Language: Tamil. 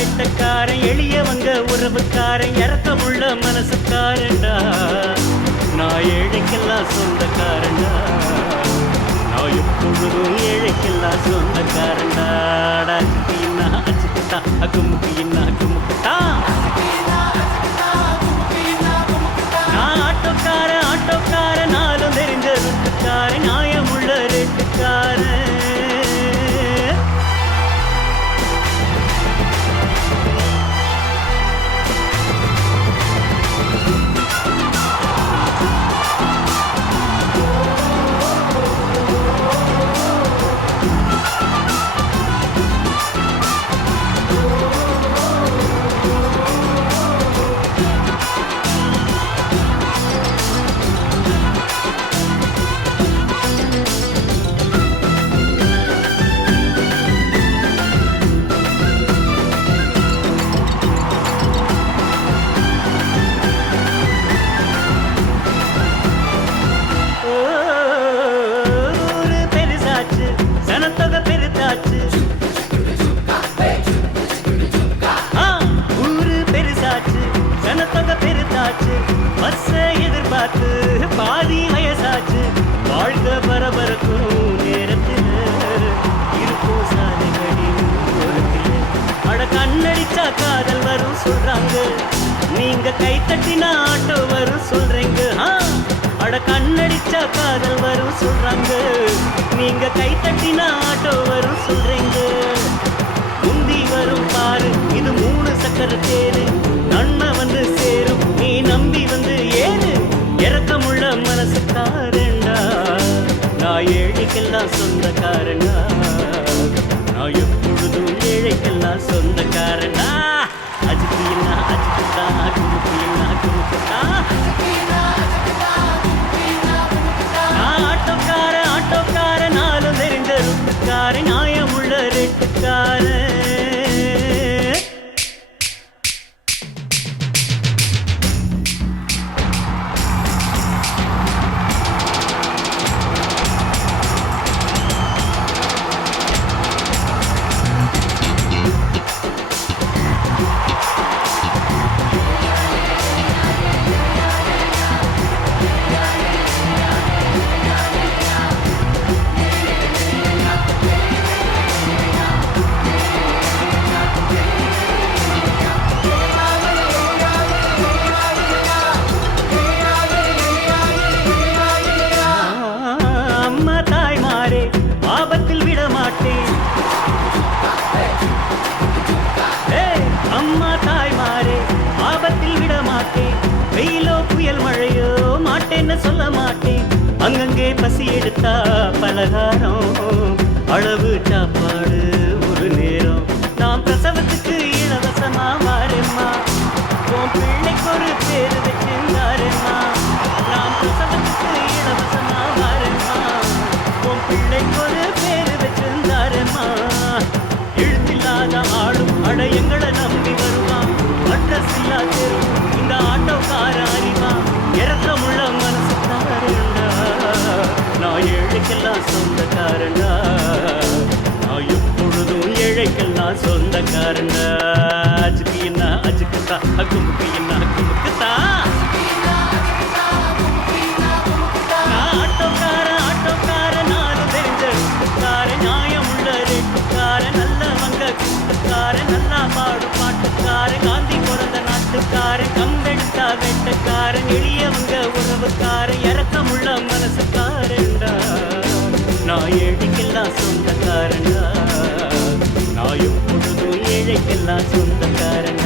வெட்டக்காரன் எளியவங்க உறவுக்காரன் இறக்கமுள்ள மனசுக்காரன்டா நான் ஏழைக்கெல்லாம் சொந்தக்காரன்டா நான் எப்பொழுதும் ஏழைக்கெல்லாம் சொந்தக்காரன்டா அச்சுக்கின்னா அச்சுக்கிட்டா அக்குமுக்கின்னா அக்குமுக்கிட்டா நான் ஆட்டோக்கார நாளும் தெரிஞ்ச ருட்டுக்காரன் நியாயமுள்ள ரெட்டுக்காரன் எதிர்பார்த்து பாதி வயசாச்சு வாழ்க்கை பரபரக்கும் நேரத்தில் இருக்கும் சாலைகளில் அட கண்ணடிச்சா காதல் வரும் சொல்றாங்க நீங்க கை தட்டினா ஆட்டோ வரும் சொல்றீங்க அட கண்ணடிச்சா காதல் வரும் சொல்றாங்க நீங்க கை தட்டினா ஆட்டோ வரும் சொல்றீங்க முந்தி வரும் பாரு இது 3 சக்கர தேரு நன்மை வந்து சேரும் நீ நம்பி வந்து ஏறு இறக்கமுள்ள மனசுக்காரண்டா நான் ஏழைக்கெல்லாம் சொந்தக்காரண்டா நான் எப்பொழுதும் ஏழைக்கெல்லாம் சொந்தக்காரண்டா அஜிக்கின்னா அஜிக்கிட்டா குமுக்கின்னா குமுக்கிட்டா நான் ஆட்டோக்கார நாளும் தெரிஞ்ச ருட்டுக்காரன் நியாயமுள்ள ரெட்டுக்காரன் அம்மா தாய்மாரே ஆபத்தில் விட மாட்டேன் வெயிலோ புயல் மழையோ மாட்டேன்னு சொல்ல மாட்டேன் அங்கங்கே பசி எடுத்தா பலகாரம் அளவு சாப்பாடு ஒரு நேரம் நான் பிரசவத்துக்கு இலவசமா வாரேம்மா உன் பிள்ளைக்கு ஒரு பேரு வச்சிருந்தாரேம்மா நான் பிரசவத்துக்கு இலவசமா வாரேம்மா உன் பிள்ளைக்கு ஒரு பேரு வச்சிருந்தாரேம்மா எழுத்தில்லாத ஆளும் அட எங்களை நம்பி வருவான் அட்ரஸ் இல்லா தெரு இந்த ஆட்டோக்கார அறிவா இறக்கமுள்ள மனசுக்காரண்டா நான் ஏழைக்கெல்லாம் சொந்தக்காரண்டா நான் எப்பொழுதும் ஏழைக்கெல்லாம் சொந்தக்காரண்டா அச்சுக்கின்னா அச்சுக்குத்தா அக்குமுக்கின்னா அக்குமுக்குத்தா ஆட்டோக்கார நானும் தெரிஞ்ச நியாயமுள்ள ரெட்டுக்கார நல்லவங்க கூட்டுக்கார நல்லா பாடும் பாட்டுக்கார காந்தி பிறந்த நாட்டுக்கார கம்பெடுத்தா வெட்டக்காரன் எளியவங்க உறவுக்கார இறக்கமுள்ள மனசுக்காரண்டா நான் ஏழைக்கெல்லாம் சொந்தக்காரண்டா நான் எப்பொழுதும் ஏழைக்கெல்லாம் சொந்தக்காரன்